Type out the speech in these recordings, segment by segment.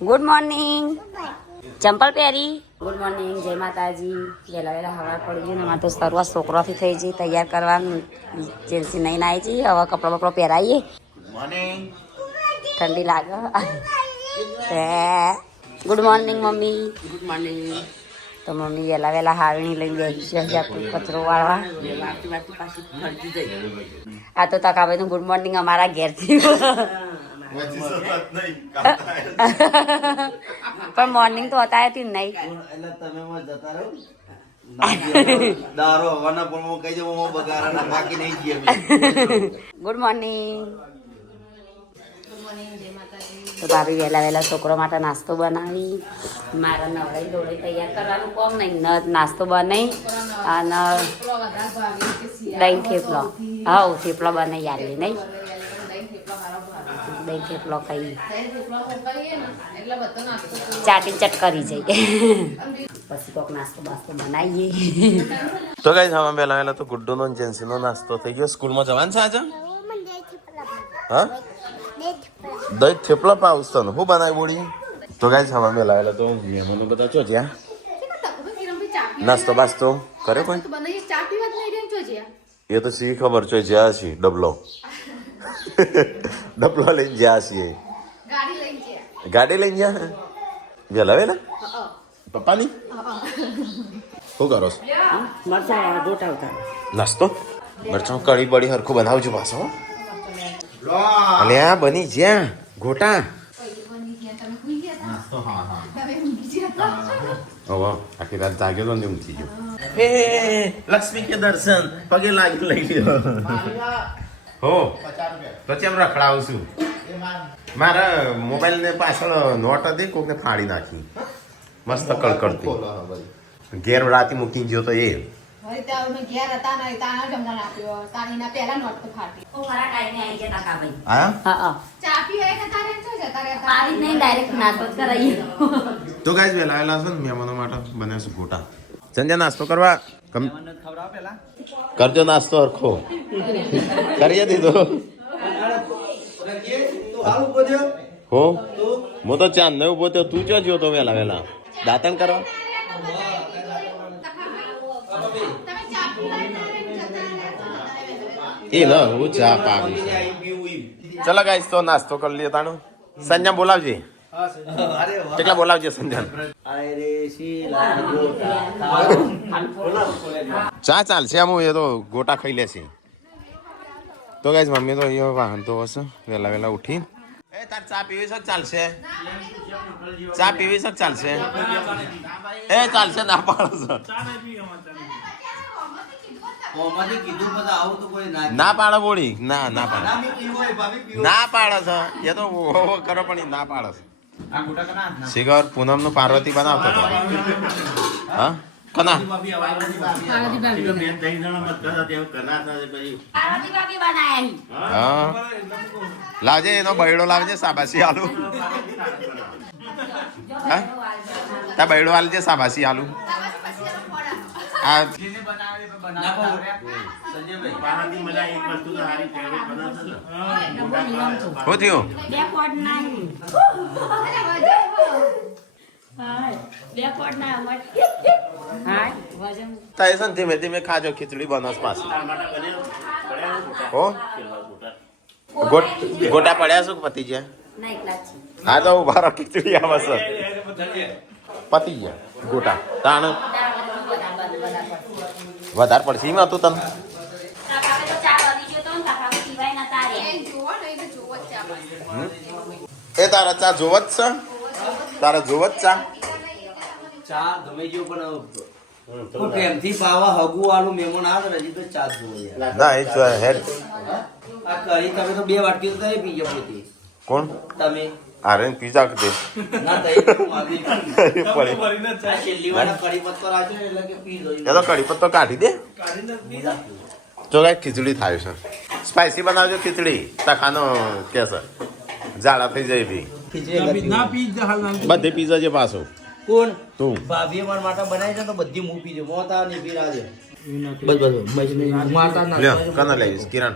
Good morning. ચંપલ પહેરી. Good morning, જય માતાજી. વહેલા વહેલા હવા પડી ગઈ ને અમારે તો શરૂઆત છોકરાથી થઈ જઈ તૈયાર કરવાનું. જેન્સી નહીં આવી જઈએ હવે કપડાં બપડા પહેરાવીએ. ઠંડી લાગે. Good morning mummy. Good morning. તો મમ્મી વહેલા વહેલા હારણી લઈને બેસી છે કચરો વાળવા. આ તો તકાભાઈનું ગુડ મોર્નિંગ અમારા ઘેરથી. પણ મોર્નિંગ તો હતા હતી નહીં. Good morning. તો ભાભી વહેલા વહેલા છોકરો માટે નાસ્તો બનાવી. મારા નવડાઈ દોડાઈ તૈયાર કરવાનું કોમ નહીં. નાસ્તો બનાવી અને દહીં થેપલો. હા થેપલો બનાવી આલી નહીં. દહીં થેપલો ખાઈ ચાટી ચટ કરી જઈએ. પછી કોક નાસ્તો બાસ્તો બનાવીએ. તો ગાઈસ હવે પહેલા વહેલા તો ગુડ્ડુનો અને જેન્સીનો નાસ્તો થઈ ગયો. સ્કૂલમાં જવાનું છે આજે? હા દહીં થેપલા પાઉસ તને શું બનાવી બોડી? તો ગાઈસ હવે પહેલા વહેલા તો મહેમાનો બધા છો જ્યાં નાસ્તો બાસ્તો કરે કોઈ? એ તો સી ખબર છે જ્યાં છીએ ડબલો ડબલો લઈને જ્યાં છીએ. ગાડી લઈને જ્યાં વહેલા વહેલા પપ્પાની શું કરો છો? નાસ્તો મરચાં કઢી બળી હરખું બનાવજો પાછો. અલ્યા બની જ્યાં ગોટા. આખી રાત જાગ્યો તો ને ઊંઘી ગયો. હે લક્ષ્મી કે દર્શન પગે લાગી લઈ લીધો. હો તો કેમ રખડાવું છું? મારા મોબાઈલ ને પાછળ નોટ હતી કોકને ફાડી નાખી મસ્ત કળકળતી. ઘેર રાતે મૂકી ગયો તો એ તો ગાઈસ વહેલા વહેલા છે ને મહેમાનો માટે બને છે ગોટા. સંજય નાસ્તો કરવા કરજો. નાસ્તો હરખો કરી દીધો. હો હું તો ચાંદ ને ઉભો થયો. તું ક્યાં જ્યો તો વહેલા વહેલા દાંતણ કરવા? એ લ હું ચા પાવી. ચલો ગાઈસ તો નાસ્તો કરી લઈએ તાણું. સંજય બોલાવજે. કેટલા બોલાવજે સંજય? ચા ચાલશે આમ એ તો ગોટા ખાઈ લેશે. તો ગાઈસ મમ્મી તો અહીંયા વાહન તો હશે વહેલા વહેલા ઉઠી. એ તાર ચા પીવી શક ચાલશે? ચા પીવી શક ચાલશે? એ ચાલશે ના પાડો છો? ના પાડો બોડી. ના ના પાડો. ના પાડો છો એ તો કરો પણ ના પાડો છો. શિખર પૂનમ નું પાર્વતી બનાવતો હતો. હા કના હા લાવજે એનો બૈડો લાવજે સાબાસી આલુ. હા તા બૈડો આલજે સાબાસી આલુ. આ શું થયું? ધીમે ધીમે ખાજો. ખીચડી બનાસ પાછી. હો ગોટા પડ્યા શું પતી ગયા? હા તો ઉભા રહો. ખીચડી આવે છે પતી ગયા ગોટા. તાણ વધારે પડશે એમાં તું તને. એ તારા ચા જોવ જ છે? તારા જોવ જ ચા? ચા ગમે જો પણ પ્રેમથી પાવા હગુ વાળું મહેમાન આવે ને હજી તો ચા જોવે. ના એ જો હેડ આ કરી તમે તો 2 વાટકી તો પી ગયો પોતે. કોણ? તમે. આરે પીઝા કે ના તઈ માગી પડી આ છેલ્લી વાર કડી પત્તો રાખજો એટલે કે પી જોઈ. એ તો કડી પત્તો કાઢી દે. જો ગાય ખીચડી થાય છે. સ્પાઈસી બનાવજો ખીચડી. તખાનો કે છે ઝાડા થઈ જાય બી. બધી પીઝા છે પાછો. કોણ? તું. ભાભીએ મારા માટે બનાવી છે તો બધી હું પીજો. મોતા ને પી રાજે. બસ માતા ના લ્યો કના લઈશ કિરણ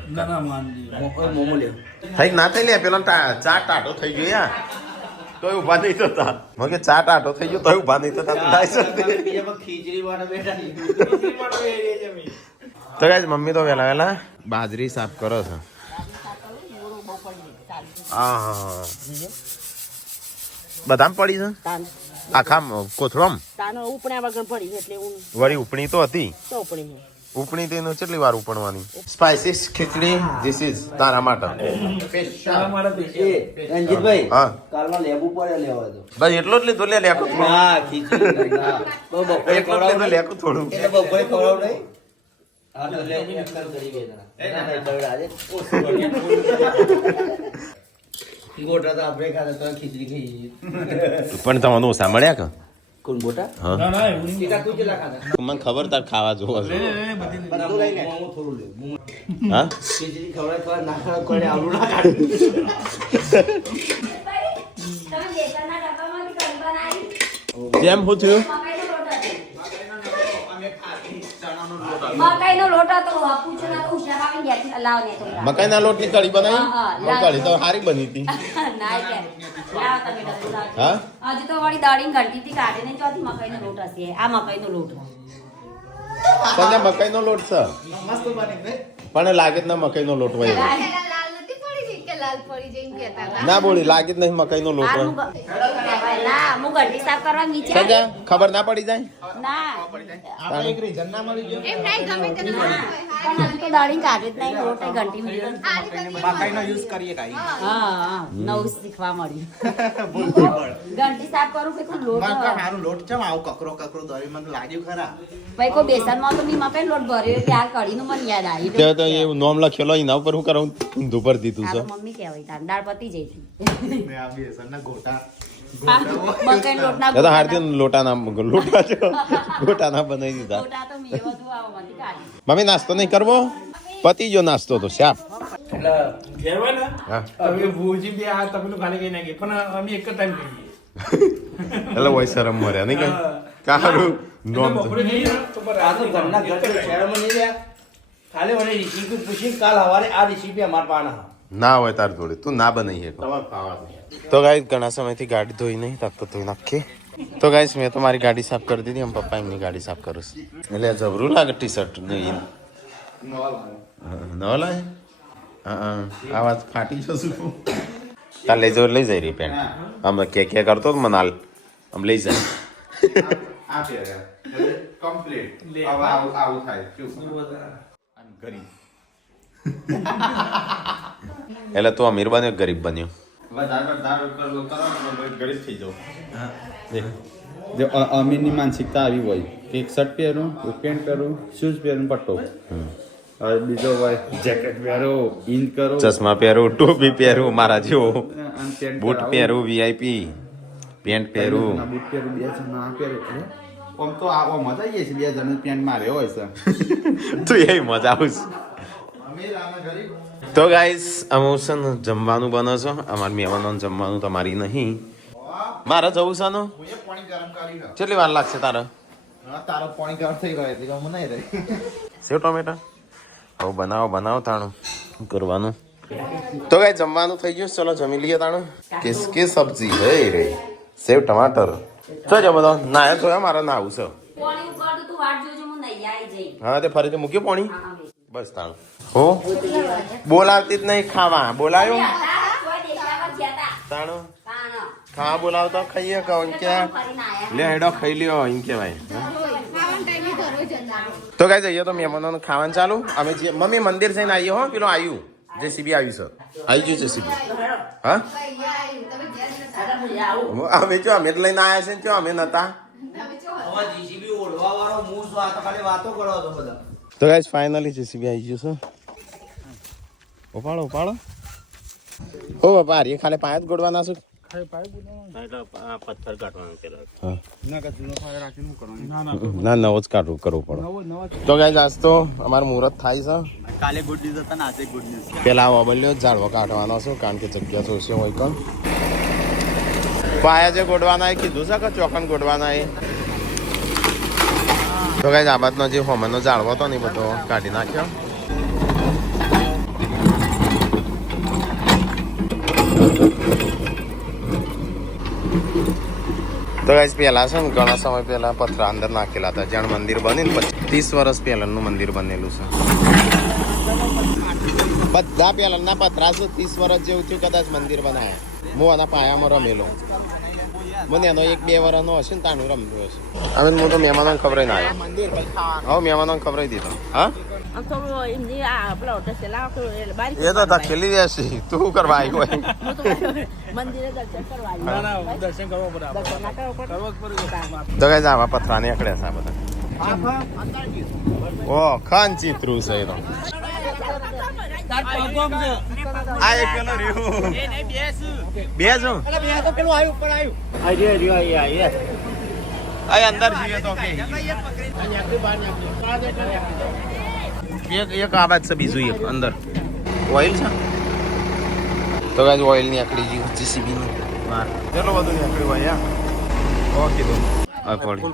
મોમો લે. થઈ ના થઈ લે પેલો ચા ટાટો થઈ ગયો યાર. તોય ઊભા નહીં થતા મને કે ચાટ આટો થઈ ગયો તોય ઊભા નહીં થતા તું બીજા પર ખીચડી વાળા બેઠા તો ગાઈસ મમ્મી તો વેલા વેલા બાજરી સાફ કરો છે હા બદામ પડી છે આખા કોથળામ વળી ઉપણી તો હતી ઉપણી તેનું કેટલી વાર ઉપણવાની સ્પાઇસીસ ખીચડી ધીસ ઇઝ તારા માટે રંજીતભાઈ હા કાલમાં લેબુ પડે લેવા દો બસ એટલો જ લીધો લે લેખું હા ખીચડી ના. બહુ બપોરે એટલો જ લીધો લેખું થોડું એટલે બપોરે ખવડાવ નહીં હા તો લે અક્કલ કરી બે જણા ના નહીં ખવડાવે. ગોટા તો આપણે ખાતા તો ખીચડી ખાઈ પણ તમને ઓછા મળ્યા કે કોણ ગોટા હા ટીકા તું કેટલા ખાતા મને ખબર તાર ખાવા જોવો છો બધું લઈ લે હું થોડું લે હા ખીચડી ખવડાવે તો ના ખવડાવે કોઈને આવડું ના કાઢે જેમ હું થયું મકાઈનો લોટ હતો પૂછો ના તો ઉશા પાવી ગયા લાવ ને તો મકાઈના લોટની કઢી બનાવી કઢી તો સારી બની હતી ના કે લાવ તમે ડબ્બુ લાવ હા હજી તો વળી દાડીને ઘંટીથી કાઢે ને ચોથી મકાઈનો લોટ હશે આ મકાઈનો લોટ તને મકાઈનો લોટ છે પણ લાગે જ ના મકાઈનો લોટ હોય ના બોલી લાગે જ નહીં મકાઈનો લોટ હોય ના હું ઘંટી સાફ કરવા નીચે સજા ખબર ના પડી જાય ના તાણે. પણ તો દાડીને કાઢે જ નહીં લોટ ઘંટી હા નવું શીખવા મળ્યું ઘંટી સાફ કરું કે કોઈ લોટ ભાઈ કોઈ બેસનમાં તો નહીં મકાઈ લોટ ભર્યો ત્યાં કઢીનું મને યાદ આવ્યું તે તો એ નોમ લખેલો એના ઉપર હું કરું ઊંધું પર દીધું છે આ તો મમ્મી કહેવાય તાર દાળ પતી જઈ મકાઈ લોટના એ તો હારતી લોટા છે ગોટા ના બનાવી દીધા ગોટા તો મેં બધું આવવામાંથી કાઢી મમ્મી નાસ્તો નહીં કરવો પતી ગયો નાસ્તો તો શાપ હા એટલે હોય શરમ મર્યા નહીં કઈ કારું નોમ તો. આ તો ઘરના ઘર તો શહેરમાં નહીં રહ્યા ખાલી મને રેસીપી પૂછી કાલ સવારે આ રેસીપી અમારા પાના ના હોય તાર જોડે તું ના બનાવી તો ગાઈસ ઘણા સમયથી ગાડી ધોઈ નહીં તક તો ધોઈ નાખી તો ગાઈસ મેં તો મારી ગાડી સાફ કરી દીધી આમ પપ્પા એમની ગાડી સાફ કરું છું એટલે જબરું લાગે ટી શર્ટ નવા લાગે હા આ વાત ફાટી જશું તાર લઈ જવું લઈ જાય રહી પેન્ટ આમ કે કરતો તો મને હાલ આમ લઈ જાય એટલે તું અમીર બન્યો કે ગરીબ બન્યો જો અમીરની માનસિકતા આવી હોય કે એક શર્ટ પહેરું એક પેન્ટ પહેરું શૂઝ પહેરું પટ્ટો હવે બીજો હોય જેકેટ પહેરો ઇન કરો ચશ્મા પહેરું ટોપી પહેરું મારા જેવો અને પેન્ટ બૂટ પહેરું વીઆઈપી પેન્ટ પહેરું બૂટ પહેરું બે જણા પહેરો આમ તો આવો મજા આવી છે બે જણા પેન્ટ મારે હોય છે તું એ મજા આવશે તો ગાઈસ અમે છે ને જમવાનું બનો છો અમારા મહેમાનોને જમવાનું તમારી નહીં મારે જવું છે ને કેટલી વાર લાગશે તારે તારો પાણી ગરમ થઈ ગયો એટલે હું નહીં રહી સેવ ટોમેટા હવે બનાવો તાણું શું કરવાનું તો ગાઈસ જમવાનું થઈ ગયું ચલો જમી લઈએ તાણું કિસકી સબ્જી હે રે સેવ ટમાટર તો જો બધો નાયા તો મારે ના આવું છે પાણી ઉકળતું તું વાટ જોજો હું નહીં આવી જઈ હા તે ફરીથી મૂક્યું પાણી બસ તાણું હો બોલાવતી જ નહીં ખાવા બોલાયો તાણું ખાવા બોલાવતો ખાઈએ કહું કે લે હેડો ખાઈ લ્યો એમ કહેવાય તો કઈ જઈએ તો મહેમાનોને ખાવાનું ચાલુ અમે જે મમ્મી મંદિર જઈને આવીએ હો પેલો આવ્યું જેસીબી આવ્યું છે આવી ગયું જેસીબી હા અમે જો અમે જ લઈને આવ્યા છે જો અમે નતા જીસીબી ઓળવા વાળો હું છું આ તો ખાલી વાતો કરો તો બધા તો ગાઈસ ફાઇનલી જેસીબી આવી ગયું છે ઉપાડો હો બાપા એ ખાલી પાય જ ગોડવાના છું ના નવો જ કાઢવું કરવું પડે તો ગાઈસ આજ તો અમારું મુહૂર્ત થાય છે કાલે ગુડ ન્યૂઝ હતા ને આજે ગુડ ન્યૂઝ પેલા ઓબલ્યો ઝાડવો કાઢવાનો છે કારણ કે જગ્યા સોસ્યો હોય કમ પાયા જે ગોડવાના એ કીધું છે કે ચોકન ગોડવાના એ તો ગાઈસ આ બાજનો જે હોમનો ઝાડવો હતો ને એ બધો કાઢી નાખ્યો તો ગાઈસ પેલા છે ને ઘણા સમય પહેલા પથરા અંદર નાખેલા હતા જ્યાં મંદિર બન્યું ને 30 વર્ષ પહેલાનું મંદિર બનેલું છે બધા પહેલાના પથરા છે 30 વર્ષ જેવું થયું કદાચ મંદિર બનાવ્યા હું આના પાયામાં રમેલો મને એનો 1-2 વર્ષનો હશે ને તાનું રમતું હશે હવે હું તો મહેમાનોને ખબર ના આવ્યો હવે મહેમાનોને ખબર દીધો હા એ તો ધકેલી દેશે તું શું કરવા આવ્યો હોય તો કઈ આવા પથરા નીકળ્યા છે આ બધા ઓ ખાન ચિત્રું છે એ તો આ એક પેલો રહ્યું બે છું આ અંદર જઈએ તો કે એક આ બાદ છે બીજું એક અંદર ઓઇલ છે તો ગાઈસ ઓઇલ ની આકડી જીસીબી નું માર ચલો બધું નીકળ્યું ભાઈ યા ઓકે તો આ પડી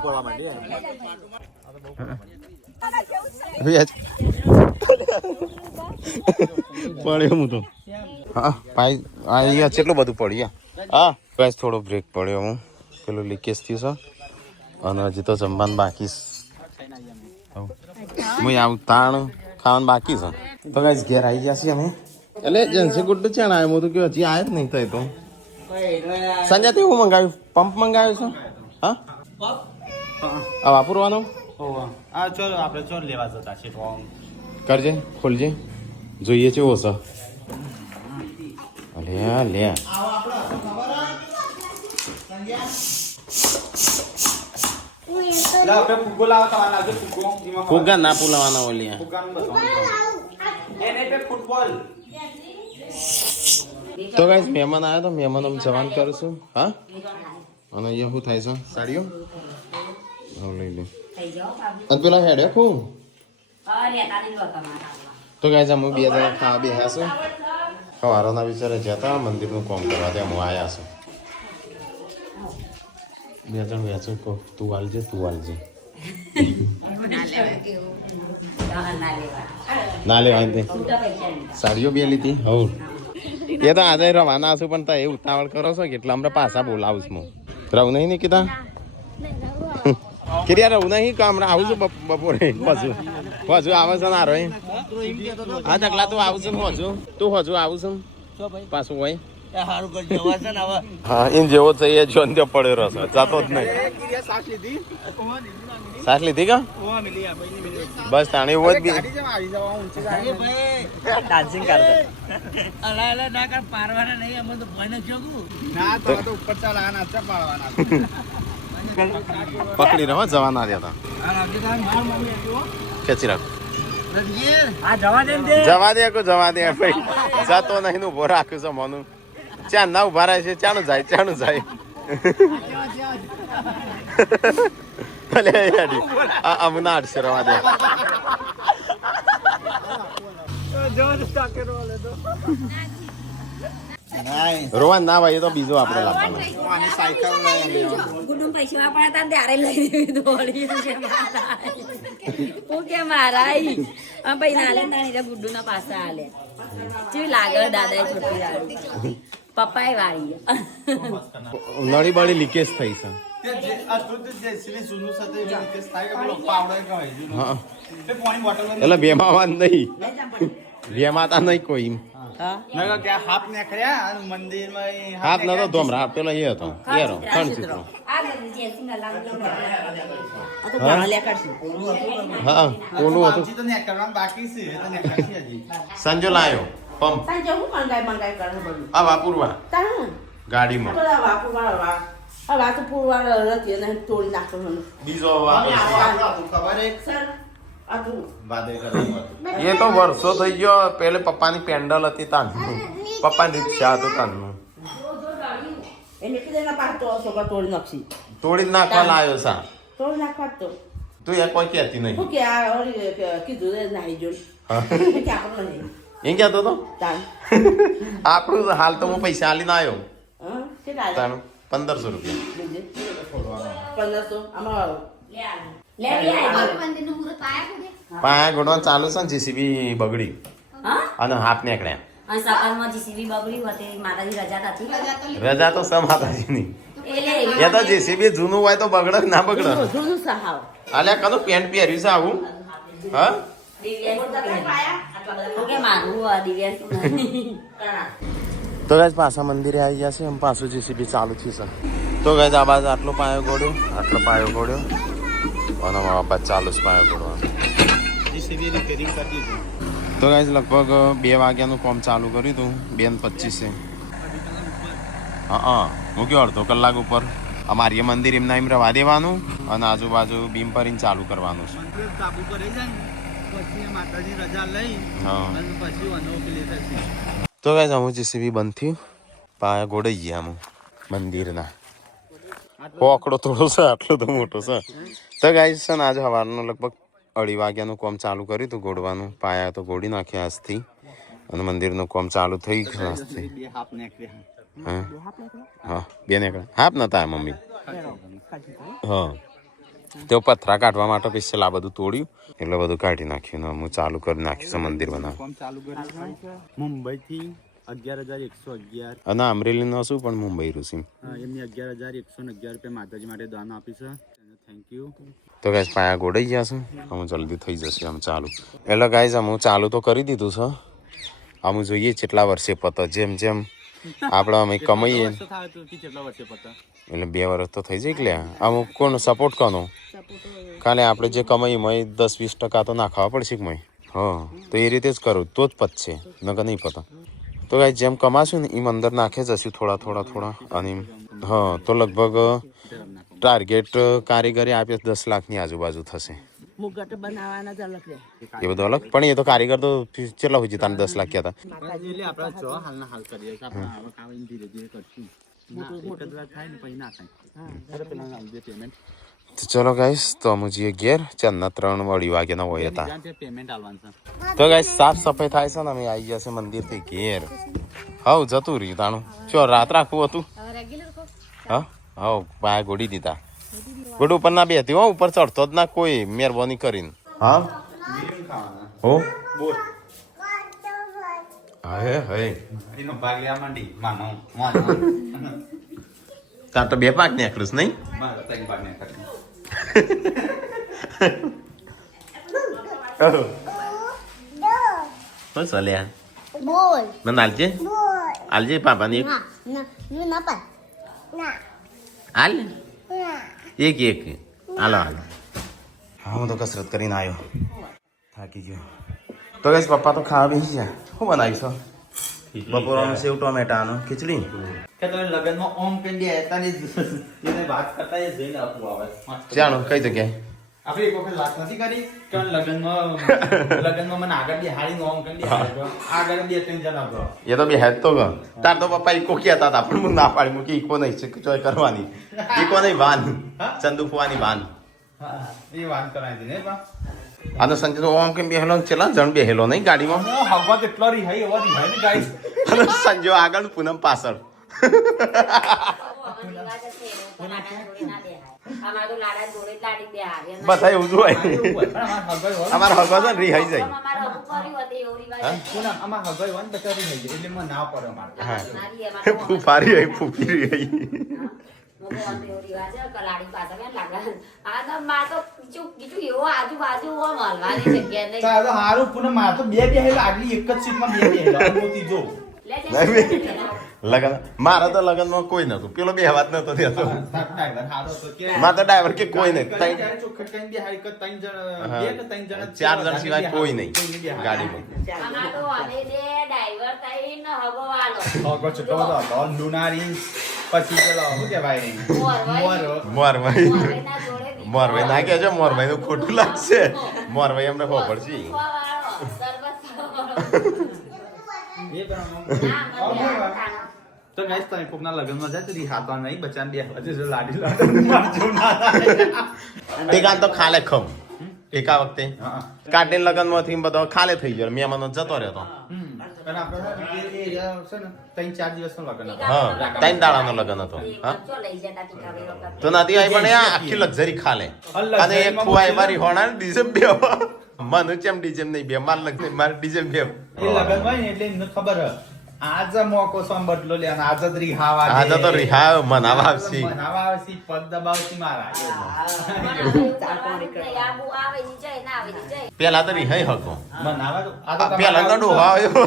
પડ્યો હું તો હા ભાઈ અહીંયા કેટલું બધું પડ્યું હા ગાઈસ થોડો બ્રેક પડ્યો હું પેલું લીકેજ થયું છે અને હજી તો જમવાનું બાકી છે હું આવું તાણ ખાવાનું બાકી છે તો ગાઈસ ઘેર આવી ગયા છીએ અમે એટલે એજન્સી ગુડ્ડું છે ને આવ્યો હું તો કે હજી આવ્યો જ નહીં થાય તો સંજય તે હું મંગાવ્યું પંપ મંગાવ્યો છે હા આ વાપરવાનો ચલો આપણે ચોર લેવા જતા છે કરજે ખોલજે જોઈએ છે ઓછો લે લે ફુગ્ગા ના પુલાવાના ઓલિયા તો ગાઈસ મહેમાન આવ્યા તો મહેમાન અમે જવાન કરીશું હા અને અહીંયા શું થાય છે સાડીઓ હવે લઈ લે અને પેલા હેડે ખું તો ગાઈસ અમે 2 જણા ખાવા બેસ્યા છું સવારોના વિચારે જતા મંદિરનું કામ કરવા ત્યાં હું આવ્યા છું 2 જણ વેચું કહું તું વાલજે ના લેવાય તે સાડીઓ બે લીધી હવ એ તો આજે રવાના છું પણ એ ઉતાવળ કરો છો એટલે હમણાં પાછા બોલાવું છું રહું નહીં ને કીધા કિર્યા રહું નહીં કે હમણાં આવું છું બપોરે હજુ આવે છે ના રોય હા તકલા તું આવું છું તું હજુ આવું છું પાછું હોય હા એમ જેવો છે એ જોન ત્યાં પડ્યો રહેશે જાતો જ નહીં સાસ લીધી કા બસ તાણી હોય જ ડાન્સિંગ કરતો ના કર પારવાના નહીં અમે તો ભય ન જોગું ના તો ઉપર ચાલવાના છે પાડવાના પકડી રહો જવાના રહ્યા હતા ખેંચી રાખ જવા દે ભાઈ જતો નહીં ઉભો રાખ્યું છે મોનું ચાર ના ઉભા રહે છે ચાનું જાય ભલે અમને 800 રવા દે રોવાન ના ભાઈ એ તો બીજો આપણે લાવવાનો ગુડું પૈસા વાપરતા ત્યારે લઈ દોડી હું કે મારા ભાઈ નાલે નાની ગુડ્ડુ ના પાસે આલે જેવી લાગે દાદા છોટી વાળી પપ્પાએ વાળી નળી બળી લીકેજ થઈ છે એટલે બેમાં નહીં બેમાતા નહીં કોઈ હાથ નતો ધોમરા પેલો એ હતો એરો ત્રણ ચિત્રો હા ઓલું હતું સંજો લાયો પંપ આ વાપુરવા ગાડીમાં બીજો એ તો વર્ષો થઈ ગયો પેલે પપ્પાની પેન્ડલ હતી તાનનું પપ્પાની રિક્ષા હતું તાનનું તોડી નાખવા લાવ્યો સા તું એ કોઈ કહેતી નહીં એમ કહેતો તો આપણું હાલ તો હું પૈસા આલીને આવ્યો 1500 રૂપિયા પાયા ગોડવાનું ચાલુ છે ને જીસીબી બગડી અને હાથ નીકળ્યા સકાળમાં જીસીબી બગડી હતી માતાજી રજા હતી રજા તો છે માતાજીની એટલે એ તો જેસીબી જૂનું હોય તો બગડે કે ના બગડે જૂનું સહાવ અલ્યા કનું પેન્ટ પહેર્યું છે આવું હા કે મારું દિવ્યાંશ તો ગાઈસ પાછા મંદિરે આવી ગયા છે એમ પાછું જેસીબી ચાલુ થયું છે તો ગાઈસ આ બાજુ આટલો પાયો ગોળ્યો આટલો પાયો ગોળ્યો અને મારા બાપા ચાલુ જ પાયો ગોળવાનો તો ગાઈસ લગભગ 2 વાગ્યાનું કામ ચાલુ કર્યું હતું 2:25 હા મૂક્યો અડધો કલાક ઉપર અમારી મંદિર એમના એમ રવા દેવાનું અને આજુબાજુ બીમ ભરીને ચાલુ કરવાનું છે તો ગાઈસ અમુક જેસીબી બંધ થયું પાયા ગોડાઈ ગયા અમુક મંદિરના પોકડો થોડો છે આટલો તો મોટો છે તો ગાઈસ છે ને આજે સવારનું લગભગ 2:30 વાગ્યાનું કામ ચાલુ કર્યું હતું ગોડવાનું પાયા તો ગોડી નાખ્યા આજથી અને મંદિરનું કામ ચાલુ થઈ ગયું આજથી હા હા 2 નીકળ્યા હાફ નતા મમ્મી હા તેઓ પથરા કાઢવા માટે પેશલ આ બધું તોડ્યું એટલે બધું કાઢી નાખ્યું ને હું ચાલુ કરી નાખ્યું છે મંદિર બનાવવા મુંબઈ થી 11,111 અને અમરેલી નો શું પણ મુંબઈ રૂસીમ એમની 11,111 રૂપિયા માતાજી માટે દાન આપી છે થેન્ક યુ તો ગાઈસ પાયા ગોડાઈ ગયા છે અમે જલ્દી થઈ જશે આમ ચાલુ એટલે ગાઈસ અમે ચાલુ તો કરી દીધું છે અમે જોઈએ કેટલા વર્ષે પતો જેમ જેમ આપણે અમે કમાઈએ એટલે 2 વર્ષ તો થઈ જાય કે અમુક કોનો સપોર્ટ કોનો ખાલી આપણે જે કમાઈએ મય 10-20% તો નાખવા પડશે કે મય હા તો એ રીતે જ કરું તો જ પતશે નકર નહીં પતા તો ગાઈસ જેમ કમાશું ને એમ અંદર નાખે જશું થોડા અને હા તો લગભગ ટાર્ગેટ કારીગરી આપે 10 લાખની આજુબાજુ થશે મુગટ બનાવવાના જ અલગ એ બધું અલગ પણ એ તો કારીગર તો કેટલા હોય છે તને 10 લાખ કહેતા તો ચલો ગાઈસ તો અમે જઈએ ઘેર ચાંદના 3 વાગ્યાના હોય હતા તો ગાઈસ સાફ સફાઈ થાય છે ને અમે આવી ગયા છે મંદિરથી ઘેર હાવ જતું રહ્યું તાણું શું રાત રાખવું હતું હા હાવ પાયા ગોડી દીધા ગોડ ઉપર ના બેતી હો ઉપર ચડતો જ ના કોઈ મહેરબાની કરીને હા હો હે હે એનો ભાગ લેવા માંડી માનો તાર તો 2 પાક નીકળ્યું નહીં મારો 3 ભાગ નીકળ્યું બસ અલ્યા બોલ મને આલજે બોલ આલજે પાપાને એક ના પા ના હાલ ના એક હાલો હા હું તો કસરત કરીને આવ્યો થાકી ગયો તો ગઈશ પપ્પા તો ખાવા બેસી જાય શું બનાવીશ બપોરનું સેવ ટોમેટાનું ખીચડી કે તમે લગનમાં ઓમ પેન્ડી હતા ને એને વાત કરતા એ જઈને આપવું આવે ચાલો કઈ જગ્યાએ આપણે એક વખત વાત નથી કરી કે લગનમાં મને આગળ બે હાડી ઓમ પેન્ડી આગળ 2-3 જણા હતો એ તો બે હેડ તો તાર તો પપ્પા ઈકો કહેતા હતા પણ હું ના પાડી મૂકી ઈકો નહીં છે ચોય કરવાની ઈકો નહીં વાન ચંદુ ફુવાની વાન હા એ વાત કરાવી હતી ને બા આનો સંજય તો ઓમ કેમ બેહેલો ચેલા જણ બેહેલો નહીં ગાડીમાં હવા કેટલો રિહાઈ એવા રિહાઈ ને ગાઈસ અને સંજો આગળ પૂનમ પાછળ બધા એવું જ હોય અમારા હગવા છે ને રિહાઈ જાય આમાં હગાઈ વન બચા રિહાઈ જાય એટલે મને ના પડે મારે હા ફૂફારી હોય ફૂફી રહી હારું પૂનમ મારે તો 2 બેહેલા આગલી એક જ સીટમાં 2 બેહેલા મોતી જો લગન મારા તો લગનમાં કોઈ નતું પેલો બે વાત નતો થતો ડ્રાઈવર હારો તો કે મારા તો ડ્રાઈવર કે કોઈ નહીં ચોખ્ખટ કઈ બે હાઈ કે 3 જણ 2 કે 3 જણ 4 જણ સિવાય કોઈ નહીં ગાડીમાં હગો ચટો તો લુનારી પછી પેલો શું કહેવાય મોરભાઈ મોરભાઈ ના કહેજો મોરભાઈ નું ખોટું લાગશે મોરભાઈ એમને ખબર પડશે એ તો ગાઈસ તમે કોકના લગનમાં જાય તો રિહાતો નહીં બચાને બે હજુ જો લાડી મારજો ના ટેકા તો ખાલે ખમ એકા વખતે કાઢીને લગનમાંથી બધો ખાલે થઈ ગયો મહેમાનો જતો રહેતો અને આપણે 3-4 દિવસનો લગન હતો હા 3 દાડાનો લગન હતો હા તો નથી આવી પણ આખી લક્ઝરી ખાલે અને એક ફુવાઈ મારી હોણા ડીજે બે મને ચેમ ડીજે નહીં બે માર લગ્ન માર ડીજે બે એ લગન હોય ને એટલે એમને ખબર આજ મોકો સોમ બદલો લે અને આજ જ રિહાવા દે. આજે તો રિહાવ મનાવા આવશે મનાવા આવશે, પગ દબાવશે મારા. પેલા તો રિહાઈ હકો મનાવા તો આ તો પેલા તો તમારે ડોહા આવ્યો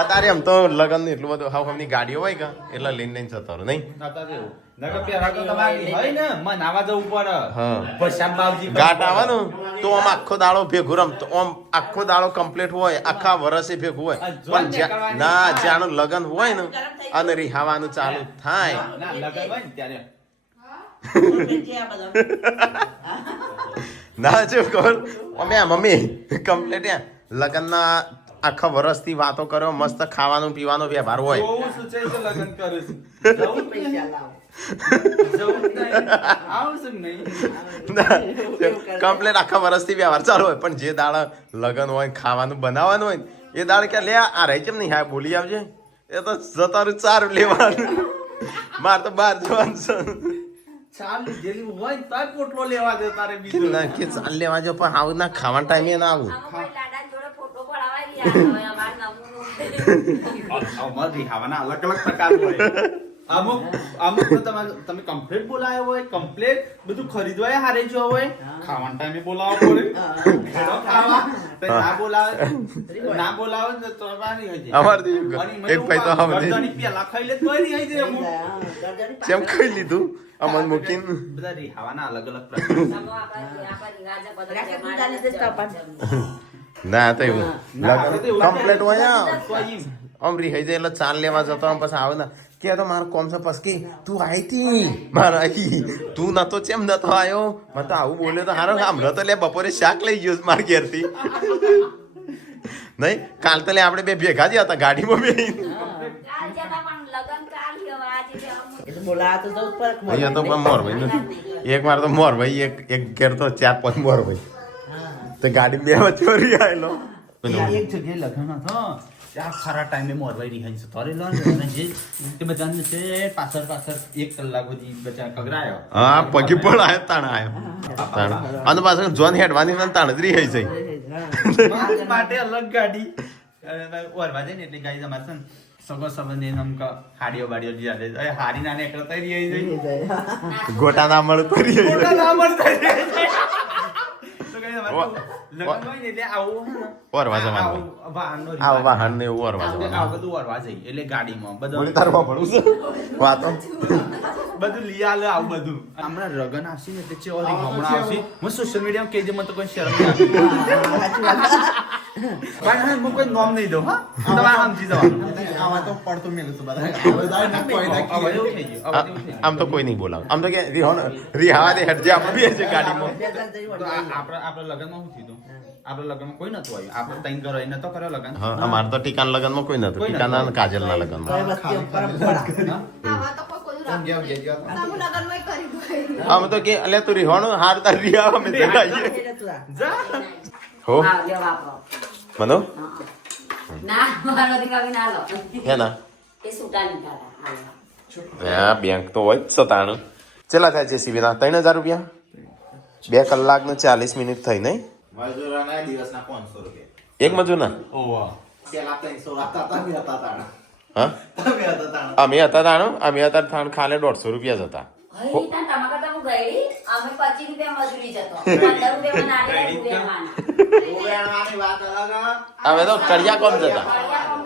અત્યારે એમ તો લગન એટલું બધું હાવ ની ગાડીઓ હોય કે એટલે લઈને જતો રહો નહીં નતા જેવું. નકર પેલા તો તમારે હોય ને મનાવા જવું પડે. હા. ભસામ બાવજી ગાટ આવવાનું તો આમ આખો દાડો ભેગું રમતો આમ આખો દાડો કમ્પ્લીટ હોય આખા વર્ષે ભેગું હોય પણ ના જ્યાંનું લગન હોય ને અને રિહાવાનું ચાલુ થાય ના લગન હોય ને ત્યારે ના જો ખબર અમે મમ્મી કમ્પ્લીટ લગનના આખા વર્ષથી વાતો કર્યો મસ્ત ખાવાનું પીવાનો વ્યવહાર હોય જોવું શું છે કે લગન કરે છે. જવું જ નહીં. જવું જ નહીં. આવશું નહીં. કમ્પ્લીટ આખા વર્ષથી વ્યવહાર ચાલુ હોય પણ જે દાડા લગન હોય ખાવાનું બનાવવાનું હોય ને, એ દાડે કે લે આ રહી કેમ નહીં હા બોલી આવજે એ તો જતારું ચારું લેવાનું મારે તો બહાર જવાનું છે ચાલ લીધેલી હોય ને તોય પોટલો લેવા દે તારે બીજો. ના કે ચાલ લેવા જો પણ આવું ના ખાવાના ટાઈમે ના આવું અમારે રિહાવાના અલગ અલગ પ્રકાર હોય. અમુક અમુક તો તમે કમ્પ્લીટ બોલાયો હોય, કમ્પ્લીટ બધું ખરીદવાય હારે જો હોય, ખાવાના ટાઈમે બોલાવવો પડે. ઘણો ખાવા તો ના બોલાવે ને તો બારી હોય છે. અમારે તો અને એક ભાઈ તો હવે ગરદની પેલા ખાઈ લે તોય નહીં આવી જાય અમુક. જેમ ખાઈ લીધું અમન મૂકીને બધા રિહાવાના અલગ અલગ પ્રકાર. ના તો એવું કમ્પ્લીટ હોય તો ઈ આમ રીહાઈ જાય એટલે ચાલ લેવા જતો આમ પછી આવે ને કે તો મારો કોમ છે પસકી તું આવી તી મારા આવી તું નતો ચેમ નતો આવ્યો મને તો આવું બોલ્યો તો હારો હમણાં તો લે બપોરે શાક લઈ ગયો મારા ઘેરથી નહીં કાલ તો લે આપણે બે ભેગા જ હતા ગાડીમાં બે અહીંયા તો પણ મોરભાઈ નથી એક વાર તો મોરભાઈ એક ઘેર તો 4-5 મોરભાઈ તો ગાડી બે વચ્ચે ફરી આવેલો ત્યાં એક જગ્યાએ લગ્ન હતો ત્યાં ખરા ટાઈમે મોરવાઈ રિહાઈ છે તોરે લો ને જે તે બધાને છે પાછળ એક કલાક સુધી બચા કગરાયો. હા પગી પણ આવ્યો તાણ આવ્યો અને પાછળ જોન હેડવાની તાણ જ રીહાઈ જાય મારા માટે અલગ ગાડી ઓરવા જાય ને એટલે ગાડી તમારે છે ને સગો સંબંધ એને આમ હાડીઓ બાડીઓ જીયા દે હારી નાને એકલો તઈ રહી જાય ગોટા ના મળે તો રીહાઈ મોટા જાય ના મળતા તો ગાડી તમારે લગ્ન હોય ને એટલે આવું ઓરવા જવાનું વાહનનો આ વાહન ને એવું ઓરવા આ જવાનું બધું ઓરવા જાય એટલે ગાડીમાં બોલી બધું તારવા પડું છે વાતો બધું લઈ આલે આવું બધું હમણાં રગન આવશે ને એટલે ચોરી હમણાં આવશે હું સોશિયલ મીડિયામાં કહી દે મને તો કોઈ શરમ નહીં પણ હા હું કોઈ નોમ નહીં દઉં હા તમારે સમજી જવાનું આવા તો પડતું મેલું તો બધા આમ તો કોઈ નહીં બોલાવ આમ તો કે રિહાવા દે હેડ જે આપણે બે છે ગાડીમાં આપણા લગ્નમાં શું થયું આપણા લગ્નમાં કોઈ નતું આવ્યું આપણે તૈન કરો એ નતો કર્યો લગ્ન હા અમારે તો ટીકાન લગનમાં કોઈ નતું ટીકાના અને કાજલના લગનમાં અમે તો કે અલ્યા તું રિહાણું હાર તાર રિહાવા અમે તો આવીએ હો મનો ના મારો દીકરા ના લો હે ના એ સુટા નીકળ્યા હા બેંક તો હોય જ સતાણું ચેલા થાય છે સીવીના 3000 રૂપિયા 2 કલાક ને 40 મિનિટ થઈ નહીં મજૂરોના દિવસના 500 રૂપિયા એક મજૂરના પેલા 300 હતા તમે હતા તાણ હા તમે હતા તાણ અમે હતા તાણું અમે હતા થાણ ખાલે 150 રૂપિયા જ હતા હઈ તા ટમાકા તો ગઈ અમે 25 રૂપિયા મજૂરી જતો 15 રૂપિયા નાડી રૂપિયા ઓવેણવાની વાત અલગ અમે તો કડિયા કોમ જતા કડિયા કોમ